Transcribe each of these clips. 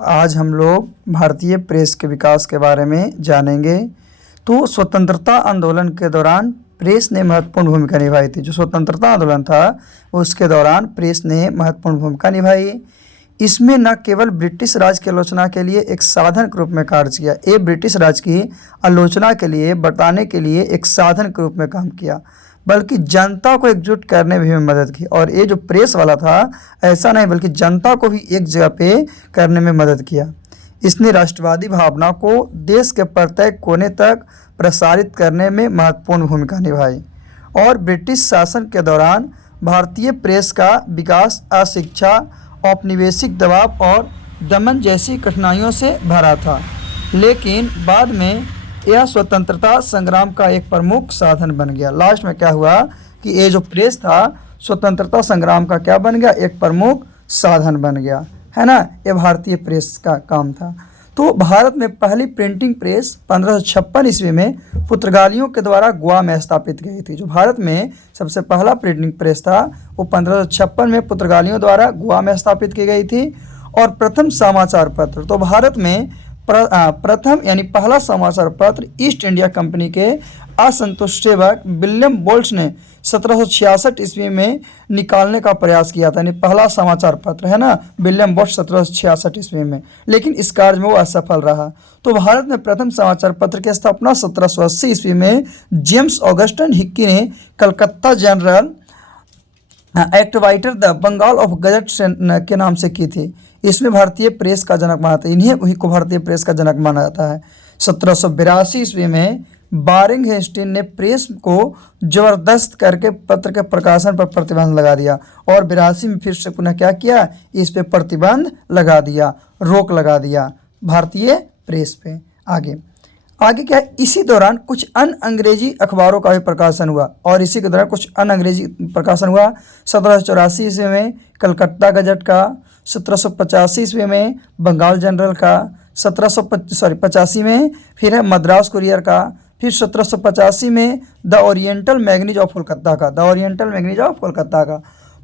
आज हम लोग भारतीय प्रेस के विकास के बारे में जानेंगे। तो स्वतंत्रता आंदोलन के दौरान प्रेस ने महत्वपूर्ण भूमिका निभाई थी। जो स्वतंत्रता आंदोलन था उसके दौरान प्रेस ने महत्वपूर्ण भूमिका निभाई। इसमें न केवल ब्रिटिश राज की आलोचना के लिए एक साधन के रूप में कार्य किया, ये ब्रिटिश राज की आलोचना के लिए बताने के लिए एक साधन के रूप में काम किया, बल्कि जनता को एकजुट करने में भी मदद की। और ये जो प्रेस वाला था ऐसा नहीं बल्कि जनता को भी एक जगह पे करने में मदद किया। इसने राष्ट्रवादी भावना को देश के प्रत्येक कोने तक प्रसारित करने में महत्वपूर्ण भूमिका निभाई। और ब्रिटिश शासन के दौरान भारतीय प्रेस का विकास अशिक्षा, औपनिवेशिक दबाव और दमन जैसी कठिनाइयों से भरा था, लेकिन बाद में यह स्वतंत्रता संग्राम का एक प्रमुख साधन बन गया। लास्ट में क्या हुआ कि ये जो प्रेस था स्वतंत्रता संग्राम का क्या बन गया, एक प्रमुख साधन बन गया, है ना। ये भारतीय प्रेस का काम था। तो भारत में पहली प्रिंटिंग प्रेस 1556 ईस्वी में पुर्तगालियों के द्वारा गोवा में स्थापित गई थी। जो भारत में सबसे पहला प्रिंटिंग प्रेस था वो 1556 में पुर्तगालियों द्वारा गोवा में स्थापित की गई थी। और प्रथम समाचार पत्र, तो भारत में प्रथम यानी पहला समाचार पत्र ईस्ट इंडिया कंपनी के असंतुष्ट सेवक विलियम बोल्ट्स ने 1766 ईस्वी में निकालने का प्रयास किया था। यानी पहला समाचार पत्र है ना, विलियम बोल्ट्स 1766 ईस्वी में, लेकिन इस कार्य में वो असफल रहा। तो भारत में प्रथम समाचार पत्र की स्थापना 1780 ईस्वी में जेम्स ऑगस्टन हिक्की ने कलकत्ता जनरल एक्टवाइटर द बंगाल ऑफ गजट के नाम से की थी। इसमें भारतीय प्रेस का जनक माना था, इन्हीं को भारतीय प्रेस का जनक माना जाता है। 1782 ईस्वी में बारिंग हेस्टिन ने प्रेस को जबरदस्त करके पत्र के प्रकाशन पर प्रतिबंध लगा दिया। और 82 में फिर से पुनः क्या किया, इस पे प्रतिबंध लगा दिया, रोक लगा दिया भारतीय प्रेस पे। आगे क्या है, इसी दौरान कुछ अन्य अंग्रेजी अखबारों का भी प्रकाशन हुआ। और इसी के दौरान कुछ अन्य अंग्रेजी प्रकाशन हुआ। 1784 ईस्वी में कलकत्ता गजट का, 1785 ईस्वी में बंगाल जनरल का, 85 में फिर है मद्रास कुरियर का, फिर 1785 में the oriental magazine of Kolkata का, the oriental magazine of Kolkata का।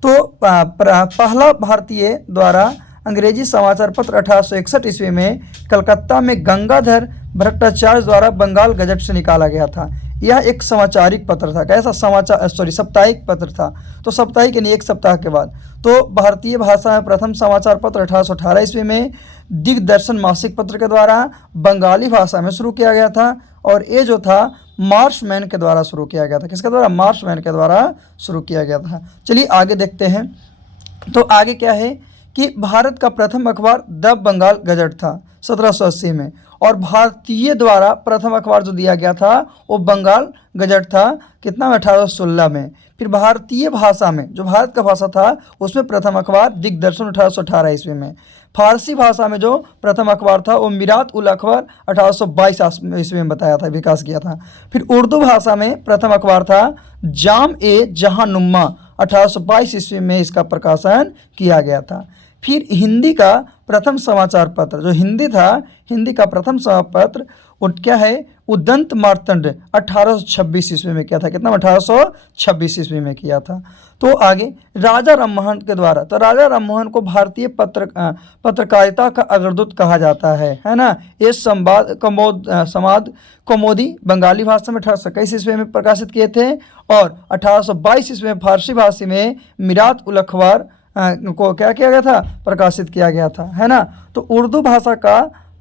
तो पहला भारतीय द्वारा अंग्रेजी समाचार पत्र 1861 ईस्वी में कलकत्ता में गंगाधर भट्टाचार्य द्वारा बंगाल गजट से निकाला गया था। यह एक समाचारिक पत्र था, कैसा साप्ताहिक पत्र था। तो साप्ताहिक यानी एक सप्ताह के बाद। तो भारतीय भाषा में प्रथम समाचार पत्र 1818 ईस्वी में दिग्दर्शन मासिक पत्र के द्वारा बंगाली भाषा में शुरू किया गया था। और ये जो था मार्शमैन के द्वारा शुरू किया गया था। किसके द्वारा? मार्शमैन के द्वारा शुरू किया गया था। चलिए आगे देखते हैं। तो आगे क्या है कि भारत का प्रथम अखबार द बंगाल गजट था 1780 में। और भारतीय द्वारा प्रथम अखबार जो दिया गया था वो बंगाल गजट था, कितना में, 1816 में। फिर भारतीय भाषा में, जो भारत का भाषा था उसमें प्रथम अखबार दिग्दर्शन 1818 ईस्वी में। फारसी भाषा में जो प्रथम अखबार था वो मिरात उल अखबार 1822 ईस्वी में बताया था, विकास किया था। फिर उर्दू भाषा में प्रथम अखबार था जाम ए जहानुम्मा 1822 ईस्वी में इसका प्रकाशन किया गया था। फिर हिंदी का प्रथम समाचार पत्र जो हिंदी था, हिंदी का प्रथम समाचार पत्र क्या है, उदंत मार्तंड 1826 ईस्वी में किया था। कितना? 1826 ईस्वी में किया था। तो आगे राजा राममोहन के द्वारा, तो राजा राममोहन को भारतीय पत्रकारिता का अग्रदूत कहा जाता है ना। ये संवाद कौमुदी बंगाली भाषा में 1821 ईस्वी में प्रकाशित किए थे। और 1822 ईस्वी में फारसी भाषा में मिरात उल अखबार को क्या किया गया था, प्रकाशित किया गया था, है ना। तो उर्दू भाषा का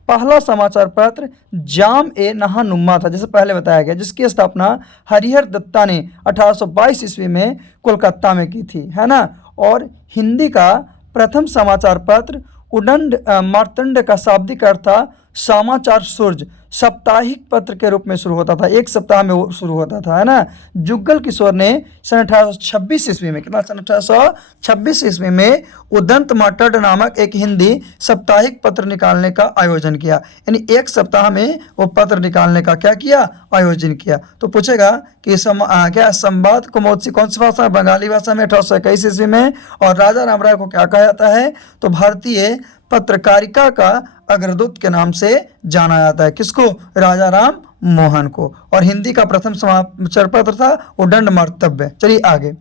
पहला समाचार पत्र जाम ए नहानुम्मा था, जैसे पहले बताया गया, जिसकी स्थापना हरिहर दत्ता ने 1822 ईस्वी में कोलकाता में की थी, है ना। और हिंदी का प्रथम समाचार पत्र उदंड मार्तंड का शाब्दिक अर्थ था समाचार सूर्य, साप्ताहिक पत्र के रूप में शुरू होता था, एक सप्ताह में वो शुरू होता था, है ना। जुगल किशोर ने सन 1826 ईस्वी में, कितना, सन 1826 ईस्वी में उदंत मार्तंड नामक एक हिंदी साप्ताहिक पत्र निकालने का आयोजन किया। यानी एक सप्ताह में वो पत्र निकालने का क्या किया, आयोजन किया। तो पूछेगा कि क्या संवाद कौमुदी कौन सी भाषा में? बंगाली भाषा में 1821 ईस्वी में। और राजा राम राय को क्या कहा जाता है, तो भारतीय पत्रकारिता का अग्रदूत के नाम से जाना जाता है। किसको? राजा राम मोहन को। और हिंदी का प्रथम समाचार पत्र था उदंड मार्तव्य। चलिए आगे।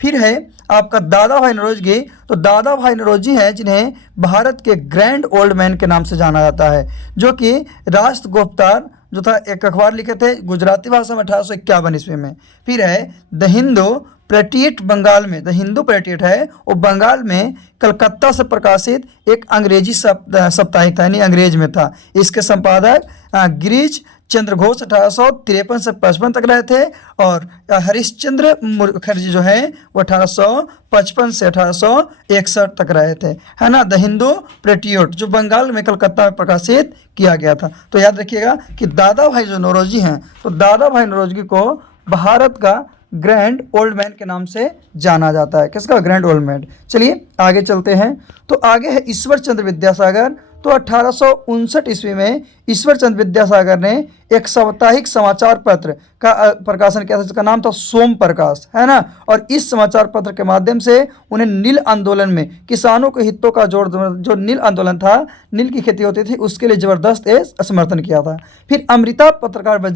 फिर है आपका दादा भाई नौरोजी। तो दादा भाई नौरोजी हैं जिन्हें भारत के ग्रैंड ओल्ड मैन के नाम से जाना जाता है, जो कि राष्ट्रगोपतार जो था एक अखबार लिखे थे गुजराती भाषा में 1851 ईस्वी में। फिर है द हिंदू प्लेटिएट, बंगाल में द हिंदू प्लेटिएट है वो बंगाल में कलकत्ता से प्रकाशित एक अंग्रेजी साप्ताहिक था, यानी अंग्रेज में था। इसके संपादक गिरीश चंद्र घोष 1853 से 55 तक रहे थे, और हरिश्चंद्र मुखर्जी जो है वो 1855 से 1861 तक रहे थे, है ना। द हिंदू प्लेटिएट जो बंगाल में कलकत्ता में प्रकाशित किया गया था। तो याद रखिएगा कि दादा भाई जो नौरोजी हैं, तो दादा भाई नौरोजी को भारत का ग्रैंड ओल्ड मैन के नाम से जाना जाता है। किसका? Grand old man. चलिए आगे चलते हैं। तो आगे है ईश्वर चंद्र विद्यासागर। तो 1859 ईस्वी में ईश्वर चंद्र विद्यासागर ने एक साप्ताहिक समाचार पत्र का प्रकाशन किया था जिसका नाम था सोम प्रकाश, है ना। और इस समाचार पत्र के माध्यम से उन्हें नील आंदोलन में किसानों के हितों का जो नील आंदोलन था, नील की खेती होती थी, उसके लिए ज़बरदस्त समर्थन किया था। फिर अमृता पत्रकार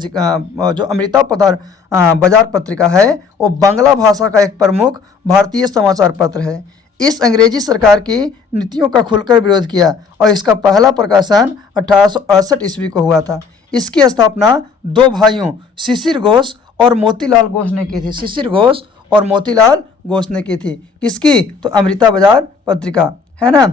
जो अमृता बाजार पत्रिका है वो बांग्ला भाषा का एक प्रमुख भारतीय समाचार पत्र है। इस अंग्रेजी सरकार की नीतियों का खुलकर विरोध किया और इसका पहला प्रकाशन 1868 ईस्वी को हुआ था। इसकी स्थापना दो भाइयों शिशिर घोष और मोतीलाल घोष ने की थी। शिशिर घोष और मोतीलाल घोष ने की थी। किसकी? तो अमृता बाजार पत्रिका, है ना।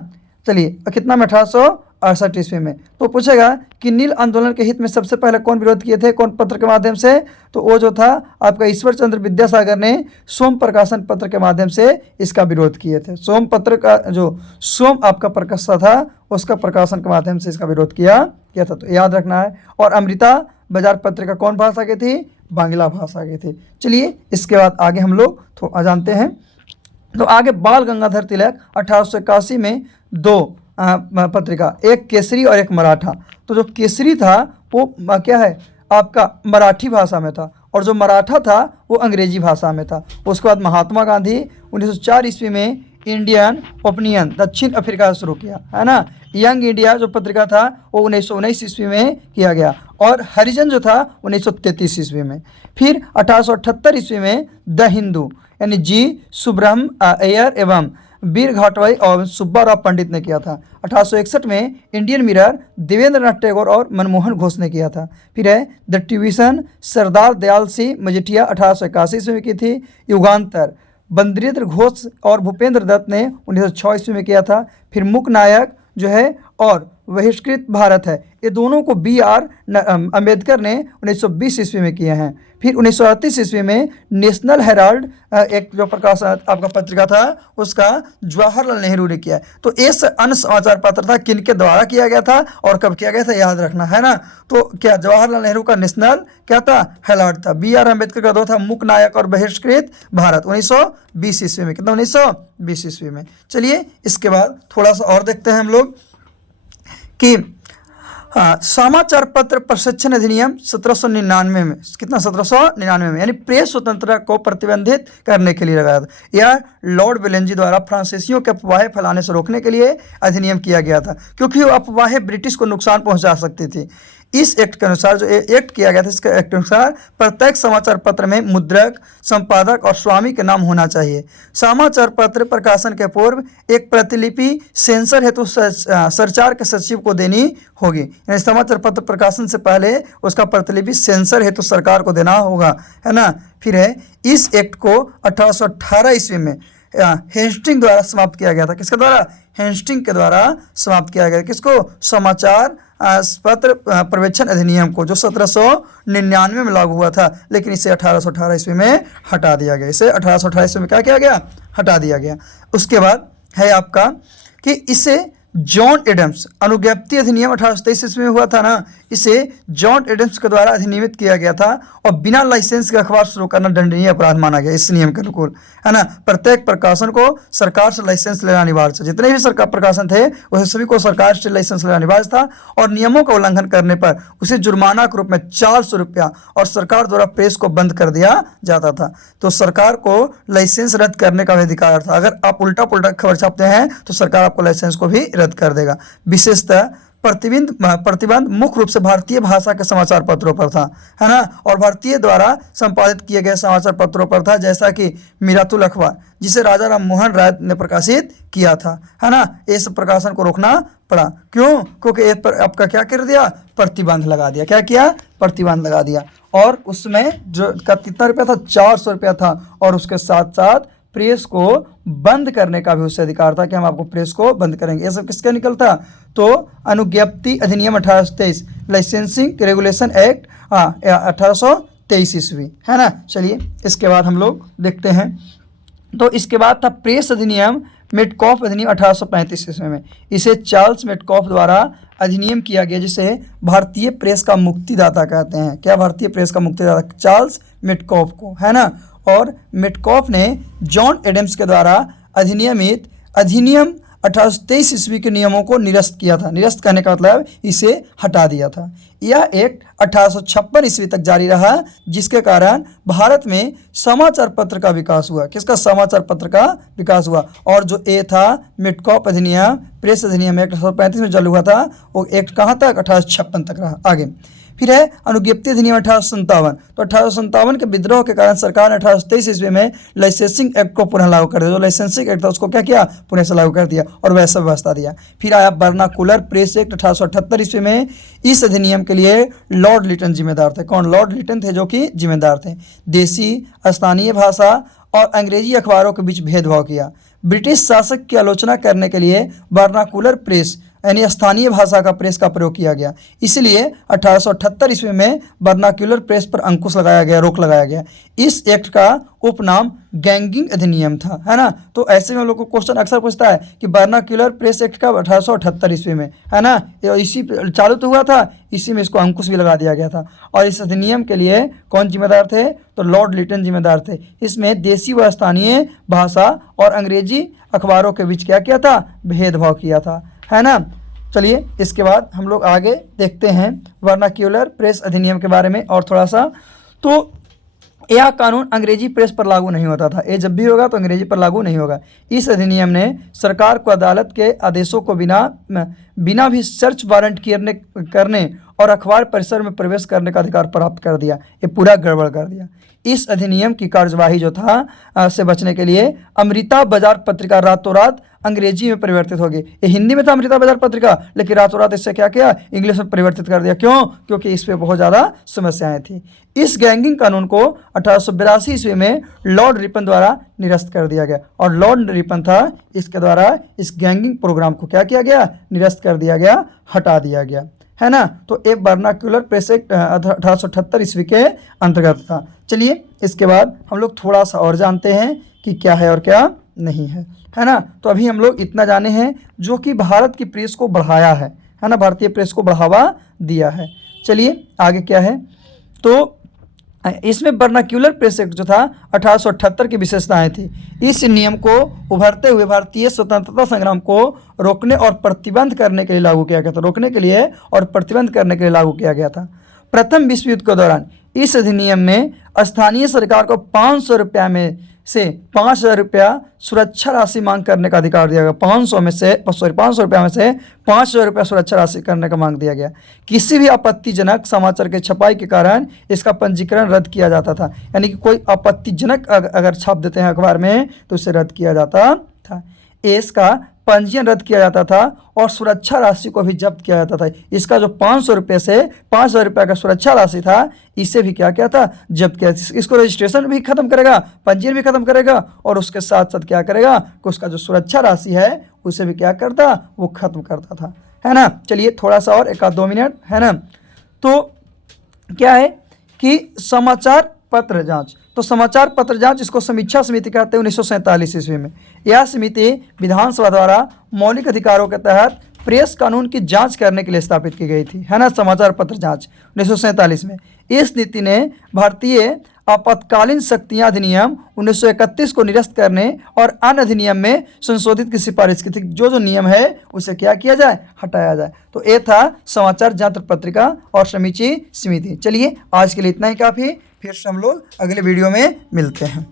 चलिए कितना में? 1868 ईस्वी में। तो पूछेगा कि नील आंदोलन के हित में सबसे पहले कौन विरोध किए थे, कौन पत्र के माध्यम से? तो वो जो था आपका ईश्वर चंद्र विद्यासागर ने सोम प्रकाशन पत्र के माध्यम से इसका विरोध किए थे। सोम पत्र का जो सोम आपका प्रकाशन था उसका प्रकाशन के माध्यम से इसका विरोध किया था। तो याद रखना है। और अमृता बाजार पत्रिका कौन भाषा की थी? बांग्ला भाषा की थी। चलिए इसके बाद आगे हम लोग थोड़ा जानते हैं। तो आगे बाल गंगाधर तिलक 1881 में दो पत्रिका, एक केसरी और एक मराठा। तो जो केसरी था वो क्या है आपका मराठी भाषा में था, और जो मराठा था वो अंग्रेजी भाषा में था। उसके बाद महात्मा गांधी 1904 ईस्वी में इंडियन ओपिनियन दक्षिण अफ्रीका से शुरू किया, है ना। यंग इंडिया जो पत्रिका था वो 1919 ईस्वी में किया गया, और हरिजन जो था 1933 ईस्वी में। फिर 1878 ईस्वी में द हिंदू यानी जी सुब्रह्म अय्यर एवं वीर घाटवाई और सुब्बाराव पंडित ने किया था। 1861 में इंडियन मिरर देवेंद्र नाथ टैगोर और मनमोहन घोष ने किया था। फिर है द टेलीविजन सरदार दयाल सिंह मजीठिया 1881 ईस्वी में की थी। युगांतर बंदरेंद्र घोष और भूपेंद्र दत्त ने 1906 ईस्वी में किया था। फिर मुक नायक जो है और बहिष्कृत भारत है, ये दोनों को B.R. अम्बेडकर ने 1920 ईस्वी में किए हैं। फिर 1938 ईस्वी में नेशनल हेराल्ड एक जो प्रकाश आपका पत्रिका था उसका जवाहरलाल नेहरू ने किया है। तो ये अन्य समाचार पत्र था किनके द्वारा किया गया था और कब किया गया था, याद रखना, है ना। तो क्या जवाहरलाल नेहरू का नेशनल क्या था? हेराल्ड था। B.R. अम्बेडकर का दो था मुक नायक और बहिष्कृत भारत 1920 ईस्वी में। कितना? 1920 ईस्वी में। चलिए इसके बाद थोड़ा सा और देखते हैं हम लोग कि समाचार पत्र प्रशिक्षण अधिनियम 1799 में, कितना? 1799 में, यानी प्रेस स्वतंत्रता को प्रतिबंधित करने के लिए लगाया था। यह लॉर्ड वेलेंजी द्वारा फ्रांसीसियों के अफवाहें फैलाने से रोकने के लिए अधिनियम किया गया था, क्योंकि वो अफवाहें ब्रिटिश को नुकसान पहुंचा सकती थी। इस एक्ट के अनुसार जो एक्ट किया गया था, इसके एक्ट के अनुसार प्रत्येक समाचार पत्र में मुद्रक, संपादक और स्वामी के नाम होना चाहिए। समाचार पत्र प्रकाशन के पूर्व एक प्रतिलिपि सेंसर हेतु सरकार के सचिव को देनी होगी, यानी समाचार पत्र प्रकाशन से पहले उसका प्रतिलिपि सेंसर हेतु सरकार को देना होगा, है ना। फिर है इस एक्ट को 1818 ईस्वी में हेस्टिंग द्वारा समाप्त किया गया था। किसके द्वारा? हेस्टिंग के द्वारा समाप्त किया गया। किसको? समाचार पत्र पर्यवेक्षण अधिनियम को, जो 1799 में लागू हुआ था, लेकिन इसे 1818 ईस्वी में हटा दिया गया। इसे 1818 ईस्वी में क्या किया गया? हटा दिया गया। उसके बाद है आपका कि इसे जॉन एडम्स अनुज्ञप्ति अधिनियम 1823 ईस्वी में हुआ था ना, इसे जॉन एडम्स के द्वारा अधिनियमित किया गया था, और बिना लाइसेंस के अखबार शुरू करना दंडनीय अपराध माना गया इस नियम के अनुकूल, है ना। प्रत्येक प्रकाशन को सरकार से लाइसेंस लेना अनिवार्य था। जितने भी सरकार प्रकाशन थे वह सभी को सरकार से लाइसेंस लेना अनिवार्य था, और नियमों का उल्लंघन करने पर उसे जुर्माना के रूप में 400 रुपया और सरकार द्वारा प्रेस को बंद कर दिया जाता था। तो सरकार को लाइसेंस रद्द करने का भी अधिकार था। अगर आप उल्टा पुल्टा खबर छापते हैं तो सरकार आपको लाइसेंस को भी रद्द कर देगा। विशेषतः प्रतिबंध मुख्य रूप से भारतीय भाषा के समाचार पत्रों पर था, है ना, और भारतीय द्वारा संपादित किए गए समाचार पत्रों पर था, जैसा कि मीरातुल अखबार, जिसे राजा राम मोहन राय ने प्रकाशित किया था, है ना। इस प्रकाशन को रोकना पड़ा, क्यों? क्योंकि इस पर आपका क्या कर दिया, प्रतिबंध लगा दिया। क्या किया? प्रतिबंध लगा दिया। और उसमें जो का कितना रुपया था, 400 रुपया था, और उसके साथ साथ प्रेस को बंद करने का भी उससे अधिकार था कि हम आपको प्रेस को बंद करेंगे। ये सब किसका निकलता? तो अनुज्ञप्ति अधिनियम 1823, लाइसेंसिंग रेगुलेशन एक्ट 1823 ईस्वी, है ना। चलिए इसके बाद हम लोग देखते हैं, तो इसके बाद था प्रेस अधिनियम मेटकॉफ अधिनियम 1835 ईस्वी में। इसे चार्ल्स मेटकॉफ द्वारा अधिनियम किया गया, जिसे भारतीय प्रेस का मुक्तिदाता कहते हैं। क्या? भारतीय प्रेस का मुक्तिदाता चार्ल्स मेटकॉफ को, है ना। और मेटकॉफ ने जॉन एडम्स के द्वारा अधिनियम 1823 ईस्वी के नियमों को निरस्त किया था। निरस्त करने का मतलब इसे हटा दिया था। यह एक्ट 1856 ईस्वी तक जारी रहा, जिसके कारण भारत में समाचार पत्र का विकास हुआ। किसका? समाचार पत्र का विकास हुआ। और जो ए था मेटकॉफ अधिनियम, प्रेस अधिनियम एक्ट 1835 में चालू हुआ था, वो एक्ट कहाँ तक? 1856 तक रहा। आगे फिर है अनुज्ञप्ति अधिनियम 1857। तो 1857 के विद्रोह के कारण सरकार ने 1823 ईस्वी में लाइसेंसिंग एक्ट को पुनः लागू कर दिया। जो लाइसेंसिंग एक्ट था उसको क्या किया? पुनः से लागू कर दिया और वैसा व्यवस्था दिया। फिर आया वर्नाकुलर प्रेस एक्ट 1878 ईस्वी में। इस अधिनियम के लिए लॉर्ड लिटन जिम्मेदार थे। कौन? लॉर्ड लिटन थे, जो कि जिम्मेदार थे। देसी, स्थानीय भाषा और अंग्रेजी अखबारों के बीच भेदभाव किया। ब्रिटिश शासक की आलोचना करने के लिए वर्नाकुलर प्रेस यानी स्थानीय भाषा का प्रेस का प्रयोग किया गया। इसलिए 1878 ईस्वी में वर्नाक्यूलर प्रेस पर अंकुश लगाया गया, रोक लगाया गया। इस एक्ट का उपनाम गैंगिंग अधिनियम था, है ना। तो ऐसे में हम लोग को क्वेश्चन अक्सर पूछता है कि वर्नाक्यूलर प्रेस एक्ट का 1878 ईस्वी में, है ना, इसी चालू तो हुआ था, इसी में इसको अंकुश भी लगा दिया गया था। और इस अधिनियम के लिए कौन जिम्मेदार थे? तो लॉर्ड लिटन जिम्मेदार थे। इसमें देसी व स्थानीय भाषा और अंग्रेजी अखबारों के बीच क्या किया था? भेदभाव किया था, है ना। चलिए इसके बाद हम लोग आगे देखते हैं वर्नाक्यूलर प्रेस अधिनियम के बारे में और थोड़ा सा। तो यह कानून अंग्रेजी प्रेस पर लागू नहीं होता था। ये जब भी होगा तो अंग्रेजी पर लागू नहीं होगा। इस अधिनियम ने सरकार को अदालत के आदेशों को बिना भी सर्च वारंट करने और अखबार परिसर में प्रवेश करने का अधिकार प्राप्त कर दिया। ये पूरा गड़बड़ कर दिया। इस अधिनियम की कार्यवाही जो था से बचने के लिए अमृता बाजार पत्रिका रातों रात अंग्रेजी में परिवर्तित हो गई। ये हिंदी में था अमृता बाजार पत्रिका, लेकिन रातों रात इससे क्या किया? इंग्लिश में परिवर्तित कर दिया। क्यों? क्योंकि इस पे बहुत ज़्यादा समस्याएं थी। इस गैंगिंग कानून को 1882 ईस्वी में लॉर्ड रिपन द्वारा निरस्त कर दिया गया। और लॉर्ड रिपन था, इसके द्वारा इस गैंगिंग प्रोग्राम को क्या किया गया? निरस्त कर दिया गया, हटा दिया गया, है ना। तो एक वर्नाक्यूलर प्रेस एक्ट 1878 ईस्वी के अंतर्गत था। चलिए इसके बाद हम लोग थोड़ा सा और जानते हैं कि क्या है और क्या नहीं है ना। तो अभी हम लोग इतना जाने हैं जो कि भारत की प्रेस को बढ़ाया है ना, भारतीय प्रेस को बढ़ावा दिया है। चलिए आगे क्या है, तो इसमें वर्नाक्यूलर प्रेस एक्ट जो था 1878 की विशेषताएं थी। इस नियम को उभरते हुए भारतीय स्वतंत्रता संग्राम को रोकने और प्रतिबंध करने के लिए लागू किया गया था। रोकने के लिए और प्रतिबंध करने के लिए लागू किया गया था। प्रथम विश्व युद्ध के दौरान इस अधिनियम में स्थानीय सरकार को 500 रुपया में से 5,000 रुपया सुरक्षा राशि मांग करने का अधिकार दिया गया। 500 रुपया में से 5,000 रुपया सुरक्षा राशि करने का मांग दिया गया। किसी भी आपत्तिजनक समाचार के छपाई के कारण इसका पंजीकरण रद्द किया जाता था। यानी कि कोई आपत्तिजनक अगर छाप देते हैं अखबार में तो उसे रद्द किया जाता था। इसका पंजीयन रद्द किया जाता था और सुरक्षा राशि को भी जब्त किया जाता था। इसका जो 500 रुपये से 5,000 रुपये का सुरक्षा राशि था, इसे भी क्या किया था? जब्त किया। इसको रजिस्ट्रेशन भी खत्म करेगा, पंजीयन भी खत्म करेगा और उसके साथ साथ क्या करेगा कि उसका जो सुरक्षा राशि है उसे भी क्या करता? वो खत्म करता था, है ना। चलिए थोड़ा सा और 1-2 मिनट, है ना। तो क्या है कि समाचार पत्र जांच, तो समाचार पत्र जांच इसको समीक्षा समिति कहते हैं 1947 ईस्वी में। यह समिति विधानसभा द्वारा मौलिक अधिकारों के तहत प्रेस कानून की जांच करने के लिए स्थापित की गई थी, है ना। समाचार पत्र जांच 1947 में। इस नीति ने भारतीय आपातकालीन शक्तियां अधिनियम 1931 को निरस्त करने और अन्य अधिनियम में संशोधित की सिफारिश की थी। जो नियम है उसे क्या किया जाए? हटाया जाए। तो ये था समाचार जांच पत्रिका और समीक्षा समिति। चलिए आज के लिए इतना ही काफ़ी, फिर से हम लोग अगले वीडियो में मिलते हैं।